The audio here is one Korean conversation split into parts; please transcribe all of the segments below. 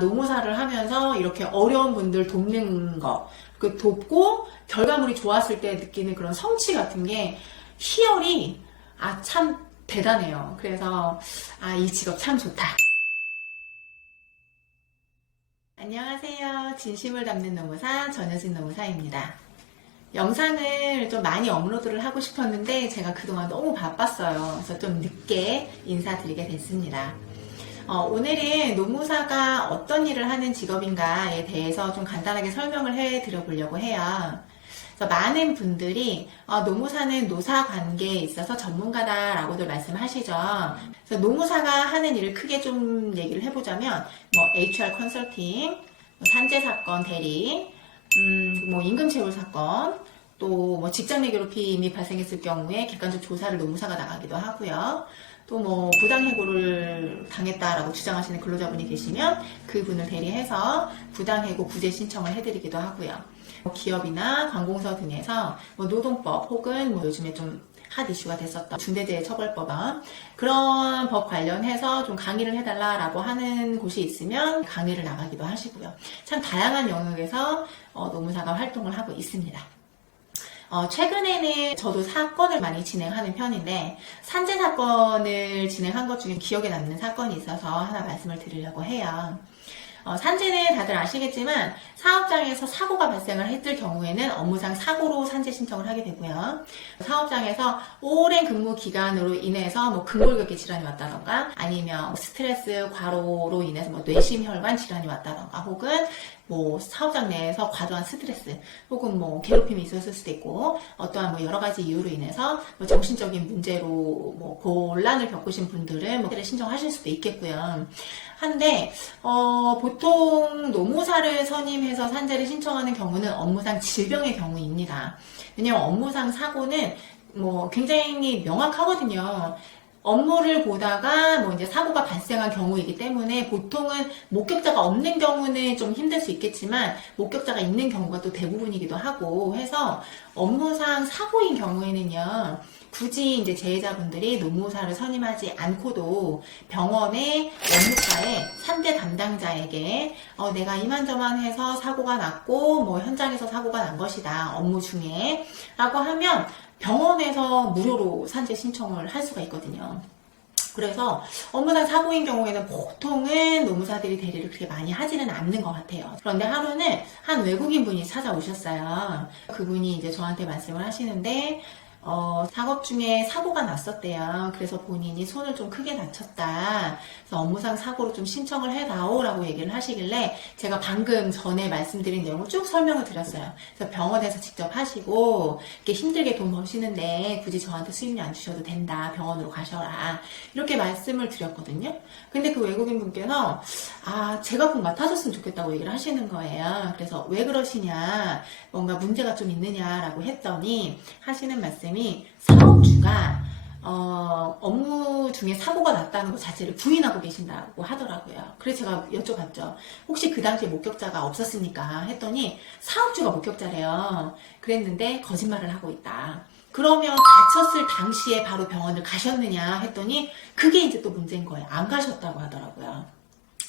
노무사를 하면서 이렇게 어려운 분들 돕는 거, 그 돕고 결과물이 좋았을 때 느끼는 그런 성취 같은 게 희열이 참 대단해요. 그래서 이 직업 참 좋다. 안녕하세요. 진심을 담는 노무사 전효진 노무사입니다. 영상을 좀 많이 업로드를 하고 싶었는데 제가 그동안 너무 바빴어요. 그래서 좀 늦게 인사드리게 됐습니다. 오늘은 노무사가 어떤 일을 하는 직업인가에 대해서 좀 간단하게 설명을 해 드려보려고 해요. 그래서 많은 분들이 노무사는 노사 관계에 있어서 전문가다라고들 말씀하시죠. 그래서 노무사가 하는 일을 크게 좀 얘기를 해보자면 HR 컨설팅, 산재 사건 대리, 임금 체불 사건, 또 직장 내 괴롭힘이 발생했을 경우에 객관적 조사를 노무사가 나가기도 하고요. 또 부당해고를 당했다라고 주장하시는 근로자분이 계시면 그분을 대리해서 부당해고 구제 신청을 해드리기도 하고요. 기업이나 관공서 등에서 노동법 혹은 요즘에 좀 핫 이슈가 됐었던 중대재해처벌법안 그런 법 관련해서 좀 강의를 해달라라고 하는 곳이 있으면 강의를 나가기도 하시고요. 참 다양한 영역에서 노무사가 활동을 하고 있습니다. 최근에는 저도 사건을 많이 진행하는 편인데 산재 사건을 진행한 것 중에 기억에 남는 사건이 있어서 하나 말씀을 드리려고 해요. 산재는 다들 아시겠지만 사업장에서 사고가 발생을 했을 경우에는 업무상 사고로 산재 신청을 하게 되고요. 사업장에서 오랜 근무 기간으로 인해서 근골격계 질환이 왔다던가 아니면 스트레스 과로로 인해서 뇌심혈관 질환이 왔다던가 혹은 사업장 내에서 과도한 스트레스 혹은 괴롭힘이 있었을 수도 있고 어떠한 여러 가지 이유로 인해서 정신적인 문제로 곤란을 겪으신 분들은 산재를 신청하실 수도 있겠고요. 한데 보통 노무사를 선임해서 산재를 신청하는 경우는 업무상 질병의 경우입니다. 왜냐하면 업무상 사고는 굉장히 명확하거든요. 업무를 보다가 이제 사고가 발생한 경우이기 때문에 보통은 목격자가 없는 경우는 좀 힘들 수 있겠지만 목격자가 있는 경우가 또 대부분이기도 하고 해서 업무상 사고인 경우에는요. 굳이 이제 재해자분들이 노무사를 선임하지 않고도 병원의 원무과의 산재 담당자에게 내가 이만저만해서 사고가 났고 현장에서 사고가 난 것이다 업무 중에 라고 하면 병원에서 무료로 산재 신청을 할 수가 있거든요. 그래서 업무상 사고인 경우에는 보통은 노무사들이 대리를 그렇게 많이 하지는 않는 것 같아요. 그런데 하루는 한 외국인 분이 찾아오셨어요. 그분이 이제 저한테 말씀을 하시는데 작업 중에 사고가 났었대요. 그래서 본인이 손을 좀 크게 다쳤다. 그래서 업무상 사고로 좀 신청을 해다오라고 얘기를 하시길래 제가 방금 전에 말씀드린 내용을 쭉 설명을 드렸어요. 그래서 병원에서 직접 하시고 이렇게 힘들게 돈 버시는데 굳이 저한테 수임료 안 주셔도 된다. 병원으로 가셔라. 이렇게 말씀을 드렸거든요. 근데 그 외국인 분께서 제가 꼭 맡아줬으면 좋겠다고 얘기를 하시는 거예요. 그래서 왜 그러시냐, 뭔가 문제가 좀 있느냐라고 했더니 하시는 말씀이 사업주가 업무 중에 사고가 났다는 것 자체를 부인하고 계신다고 하더라고요. 그래서 제가 여쭤봤죠. 혹시 그 당시에 목격자가 없었습니까? 했더니 사업주가 목격자래요. 그랬는데 거짓말을 하고 있다. 그러면 다쳤을 당시에 바로 병원을 가셨느냐 했더니 그게 이제 또 문제인 거예요. 안 가셨다고 하더라고요.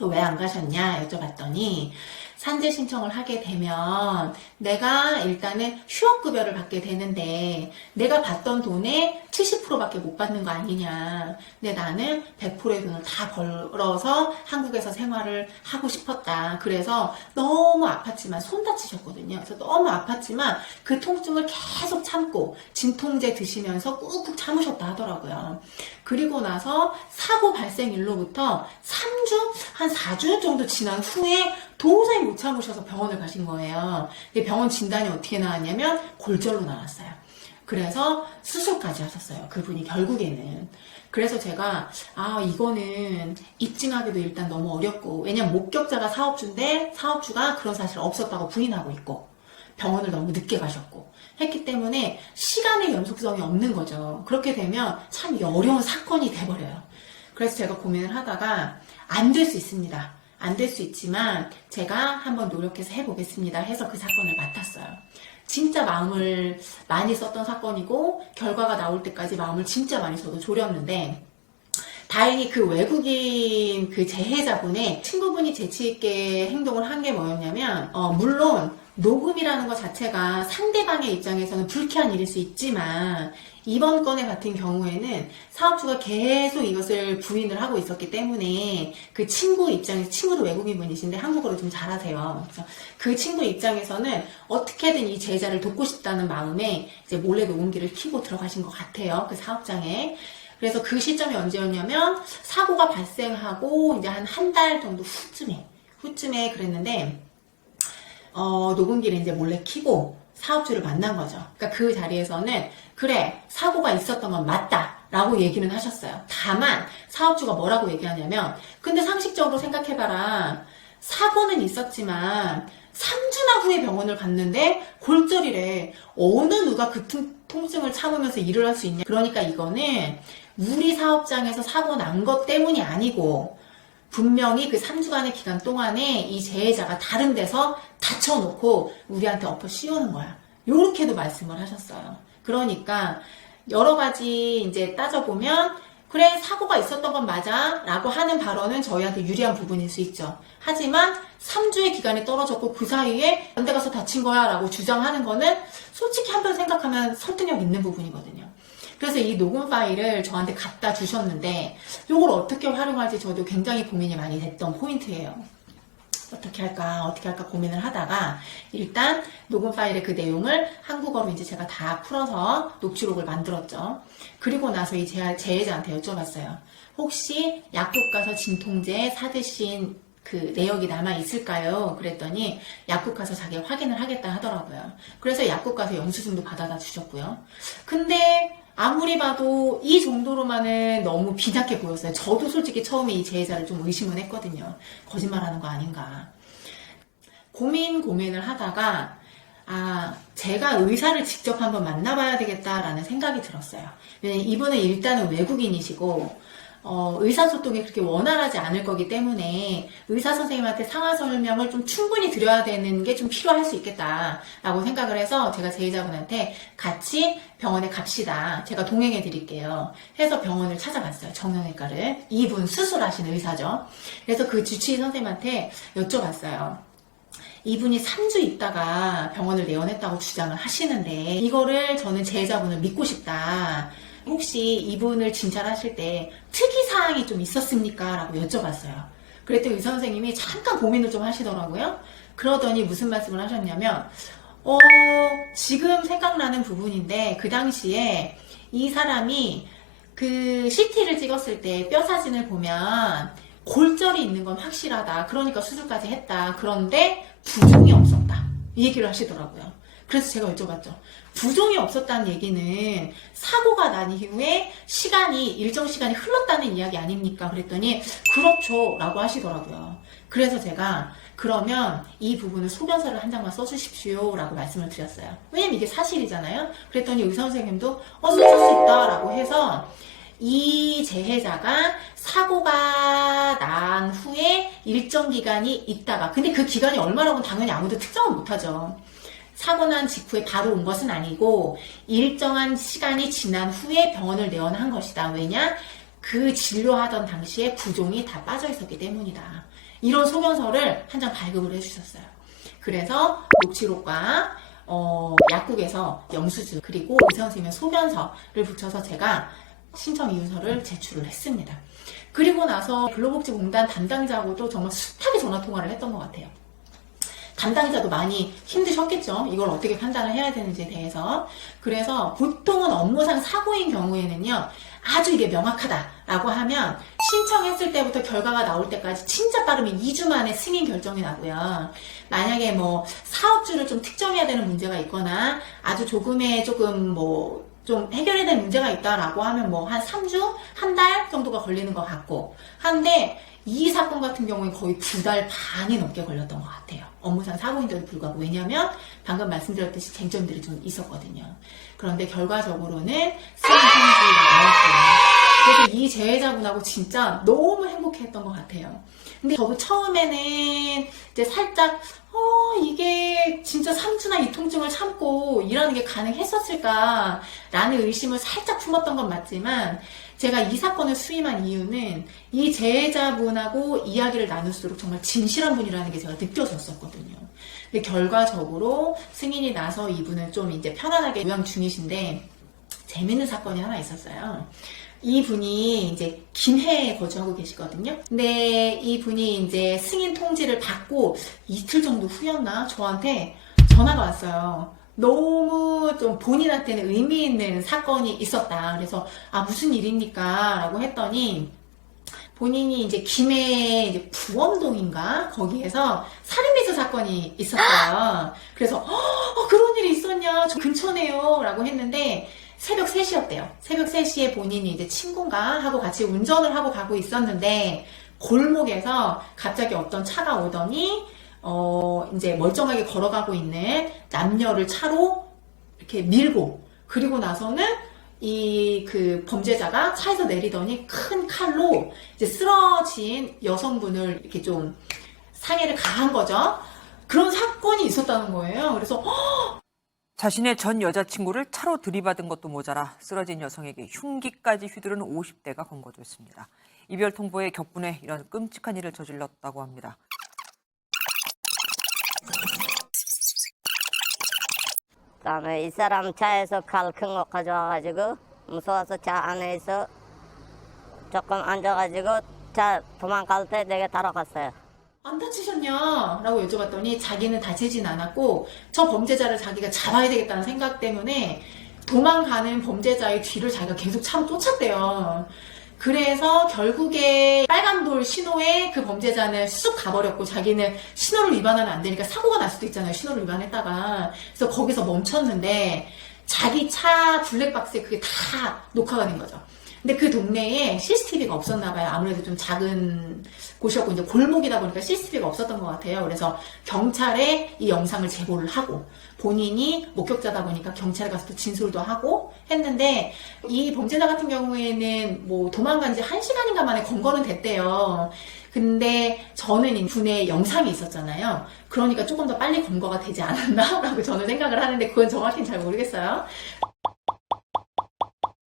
왜 안 가셨냐 여쭤봤더니 산재 신청을 하게 되면 내가 일단은 휴업급여를 받게 되는데 내가 받던 돈의 70%밖에 못 받는 거 아니냐. 근데 나는 100%의 돈을 다 벌어서 한국에서 생활을 하고 싶었다. 그래서 너무 아팠지만 손 다치셨거든요. 그래서 너무 아팠지만 그 통증을 계속 참고 진통제 드시면서 꾹꾹 참으셨다 하더라고요. 그리고 나서 사고 발생일로부터 3주? 한 4주 정도 지난 후에 도저히 못 참으셔서 병원을 가신 거예요. 병원 진단이 어떻게 나왔냐면 골절로 나왔어요. 그래서 수술까지 하셨어요. 그분이 결국에는. 그래서 제가 이거는 입증하기도 일단 너무 어렵고 왜냐면 목격자가 사업주인데 사업주가 그런 사실 없었다고 부인하고 있고 병원을 너무 늦게 가셨고 했기 때문에 시간의 연속성이 없는 거죠. 그렇게 되면 참 어려운 사건이 돼버려요. 그래서 제가 고민을 하다가 안 될 수 있습니다. 안 될 수 있지만 제가 한번 노력해서 해보겠습니다 해서 그 사건을 맡았어요. 진짜 마음을 많이 썼던 사건이고 결과가 나올 때까지 마음을 진짜 많이 저도 졸였는데 다행히 그 외국인 그 재해자분의 친구분이 재치있게 행동을 한 게 뭐였냐면, 물론 녹음이라는 것 자체가 상대방의 입장에서는 불쾌한 일일 수 있지만, 이번 건의 같은 경우에는 사업주가 계속 이것을 부인을 하고 있었기 때문에 그 친구 입장에서, 친구도 외국인 분이신데 한국어를 좀 잘하세요. 그래서 그 친구 입장에서는 어떻게든 이 제자를 돕고 싶다는 마음에 이제 몰래 녹음기를 켜고 들어가신 것 같아요. 그 사업장에. 그래서 그 시점이 언제였냐면 사고가 발생하고 이제 한 달 정도 후쯤에 그랬는데, 녹음기를 이제 몰래 켜고 사업주를 만난 거죠. 그러니까 그 자리에서는 그래, 사고가 있었던 건 맞다 라고 얘기는 하셨어요. 다만 사업주가 뭐라고 얘기하냐면, 근데 상식적으로 생각해봐라. 사고는 있었지만 3주나 후에 병원을 갔는데 골절이래. 어느 누가 그 통증을 참으면서 일을 할 수 있냐. 그러니까 이거는 우리 사업장에서 사고 난 것 때문이 아니고 분명히 그 3주간의 기간 동안에 이 재해자가 다른 데서 다쳐놓고 우리한테 엎어 씌우는 거야. 요렇게도 말씀을 하셨어요. 그러니까 여러 가지 이제 따져보면 그래, 사고가 있었던 건 맞아 라고 하는 발언은 저희한테 유리한 부분일 수 있죠. 하지만 3주의 기간이 떨어졌고 그 사이에 연대 가서 다친 거야 라고 주장하는 거는 솔직히 한번 생각하면 설득력 있는 부분이거든요. 그래서 이 녹음 파일을 저한테 갖다 주셨는데 이걸 어떻게 활용할지 저도 굉장히 고민이 많이 됐던 포인트예요. 어떻게 할까 고민을 하다가 일단 녹음 파일의 그 내용을 한국어로 이제 제가 다 풀어서 녹취록을 만들었죠. 그리고 나서 이 재해자한테 여쭤봤어요. 혹시 약국 가서 진통제 사드신 그 내역이 남아 있을까요? 그랬더니 약국 가서 자기 확인을 하겠다 하더라고요. 그래서 약국 가서 영수증도 받아다 주셨고요. 근데 아무리 봐도 이 정도로만은 너무 빈약해 보였어요. 저도 솔직히 처음에 이 재해자를 좀 의심은 했거든요. 거짓말하는 거 아닌가. 고민을 하다가 제가 의사를 직접 한번 만나봐야 되겠다라는 생각이 들었어요. 왜냐면 이분은 일단은 외국인이시고 의사소통이 그렇게 원활하지 않을 거기 때문에 의사 선생님한테 상황 설명을 좀 충분히 드려야 되는 게 좀 필요할 수 있겠다라고 생각을 해서 제가 재해자분한테 같이 병원에 갑시다. 제가 동행해 드릴게요. 해서 병원을 찾아갔어요. 정형외과를. 이분 수술하신 의사죠. 그래서 그 주치의 선생님한테 여쭤봤어요. 이분이 3주 있다가 병원을 내원했다고 주장을 하시는데 이거를 저는 재해자분을 믿고 싶다. 혹시 이분을 진찰하실 때 특이사항이 좀 있었습니까? 라고 여쭤봤어요. 그랬더니 의사 선생님이 잠깐 고민을 좀 하시더라고요. 그러더니 무슨 말씀을 하셨냐면 지금 생각나는 부분인데 그 당시에 이 사람이 그 CT를 찍었을 때 뼈 사진을 보면 골절이 있는 건 확실하다. 그러니까 수술까지 했다. 그런데 부종이 없었다. 이 얘기를 하시더라고요. 그래서 제가 여쭤봤죠. 부종이 없었다는 얘기는 사고가 난 이후에 일정 시간이 흘렀다는 이야기 아닙니까? 그랬더니 그렇죠 라고 하시더라고요. 그래서 제가 그러면 이 부분을 소견서를 한 장만 써주십시오 라고 말씀을 드렸어요. 왜냐면 이게 사실이잖아요. 그랬더니 의사 선생님도 써줄 수 있다 라고 해서 이 재해자가 사고가 난 후에 일정 기간이 있다가, 근데 그 기간이 얼마라고는 당연히 아무도 특정은 못하죠. 사고 난 직후에 바로 온 것은 아니고 일정한 시간이 지난 후에 병원을 내원한 것이다. 왜냐? 그 진료하던 당시에 부종이 다 빠져 있었기 때문이다. 이런 소견서를 한 장 발급을 해주셨어요. 그래서 녹취록과 약국에서 영수증 그리고 의사 선생님의 소견서를 붙여서 제가 신청 이유서를 제출을 했습니다. 그리고 나서 근로복지공단 담당자하고도 정말 숱하게 전화통화를 했던 것 같아요. 담당자도 많이 힘드셨겠죠. 이걸 어떻게 판단을 해야 되는지에 대해서. 그래서 보통은 업무상 사고인 경우에는요, 아주 이게 명확하다라고 하면 신청했을 때부터 결과가 나올 때까지 진짜 빠르면 2주 만에 승인 결정이 나고요. 만약에 뭐 사업주를 좀 특정해야 되는 문제가 있거나 아주 조금의 좀 해결해야 될 문제가 있다라고 하면 뭐 한 3주, 한 달 정도가 걸리는 것 같고 한데 이 사건 같은 경우에 거의 2달 반이 넘게 걸렸던 것 같아요. 업무상 사고인데도 불구하고. 왜냐하면 방금 말씀드렸듯이 쟁점들이 좀 있었거든요. 그런데 결과적으로는 승인 통지가 나왔고요. 그래서 이 재해자분하고 진짜 너무 행복해했던 것 같아요. 근데 저도 처음에는 이제 살짝 이게 진짜 3주나 이 통증을 참고 일하는 게 가능했었을까 라는 의심을 살짝 품었던 건 맞지만 제가 이 사건을 수임한 이유는 이 재해자분하고 이야기를 나눌수록 정말 진실한 분이라는 게 제가 느껴졌었거든요. 근데 결과적으로 승인이 나서 이분은 좀 이제 편안하게 요양 중이신데, 재밌는 사건이 하나 있었어요. 이분이 이제 김해에 거주하고 계시거든요. 근데 이분이 이제 승인 통지를 받고 이틀 정도 후였나? 저한테 전화가 왔어요. 너무 좀 본인한테는 의미 있는 사건이 있었다. 그래서 무슨 일입니까? 라고 했더니 본인이 이제 김해 이제 부원동인가 거기에서 살인미수 사건이 있었어요. 그래서 그런 일이 있었냐? 저 근처네요. 라고 했는데 새벽 3시였대요. 새벽 3시에 본인이 이제 친구인가 하고 같이 운전을 하고 가고 있었는데 골목에서 갑자기 어떤 차가 오더니 이제 멀쩡하게 걸어가고 있는 남녀를 차로 이렇게 밀고, 그리고 나서는 이 그 범죄자가 차에서 내리더니 큰 칼로 이제 쓰러진 여성분을 이렇게 좀 상해를 가한 거죠. 그런 사건이 있었다는 거예요. 그래서 자신의 전 여자친구를 차로 들이받은 것도 모자라 쓰러진 여성에게 흉기까지 휘두른 50대가 검거됐습니다. 이별 통보에 격분해 이런 끔찍한 일을 저질렀다고 합니다. 그다음에 이 사람 차에서 칼 큰 거 가져와가지고 무서워서 차 안에서 조금 앉아가지고 차 도망갈 때 내가 따라갔어요. 안 다치셨냐? 라고 여쭤봤더니 자기는 다치진 않았고 저 범죄자를 자기가 잡아야 되겠다는 생각 때문에 도망가는 범죄자의 뒤를 자기가 계속 차로 쫓았대요. 그래서 결국에 빨간불 신호에 그 범죄자는 쑥 가버렸고, 자기는 신호를 위반하면 안 되니까 사고가 날 수도 있잖아요. 신호를 위반했다가. 그래서 거기서 멈췄는데 자기 차 블랙박스에 그게 다 녹화가 된 거죠. 근데 그 동네에 CCTV가 없었나 봐요. 아무래도 좀 작은 곳이었고 이제 골목이다 보니까 CCTV가 없었던 것 같아요. 그래서 경찰에 이 영상을 제보를 하고, 본인이 목격자다 보니까 경찰에 가서 또 진술도 하고 했는데, 이 범죄자 같은 경우에는 뭐 도망간 지 1시간인가 만에 검거는 됐대요. 근데 저는 이 분의 영상이 있었잖아요. 그러니까 조금 더 빨리 검거가 되지 않았나? 라고 저는 생각을 하는데 그건 정확히는 잘 모르겠어요.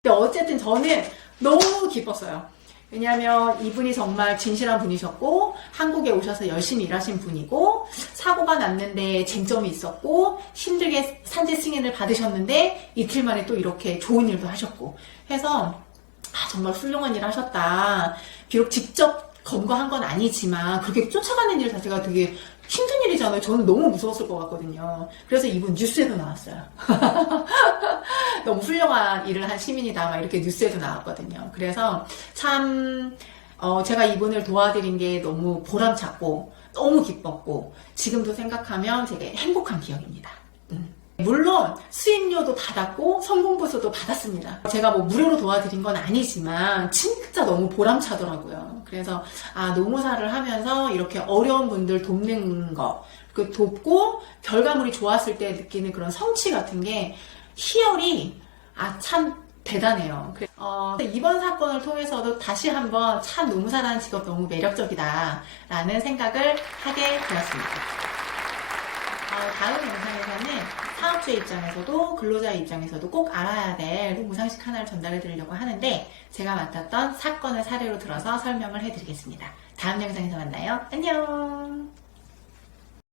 근데 어쨌든 저는 너무 기뻤어요. 왜냐하면 이분이 정말 진실한 분이셨고 한국에 오셔서 열심히 일하신 분이고, 사고가 났는데 쟁점이 있었고 힘들게 산재 승인을 받으셨는데 이틀 만에 또 이렇게 좋은 일도 하셨고 해서 정말 훌륭한 일 하셨다. 비록 직접 검거한 건 아니지만 그렇게 쫓아가는 일 자체가 되게 힘든 일이잖아요. 저는 너무 무서웠을 것 같거든요. 그래서 이분 뉴스에도 나왔어요. 너무 훌륭한 일을 한 시민이다 막 이렇게 뉴스에도 나왔거든요. 그래서 참 제가 이분을 도와드린 게 너무 보람찼고 너무 기뻤고 지금도 생각하면 되게 행복한 기억입니다. 물론 수임료도 받았고 성공보수도 받았습니다. 제가 뭐 무료로 도와드린 건 아니지만 진짜 너무 보람차더라고요. 그래서 노무사를 하면서 이렇게 어려운 분들 돕는 거, 그 돕고 결과물이 좋았을 때 느끼는 그런 성취 같은 게 희열이 참 대단해요. 이번 사건을 통해서도 다시 한번 참 노무사라는 직업 너무 매력적이다 라는 생각을 하게 되었습니다. 다음 영상에서는 사업주의 입장에서도 근로자의 입장에서도 꼭 알아야 될 노무상식 하나를 전달해 드리려고 하는데, 제가 맡았던 사건을 사례로 들어서 설명을 해 드리겠습니다. 다음 영상에서 만나요. 안녕.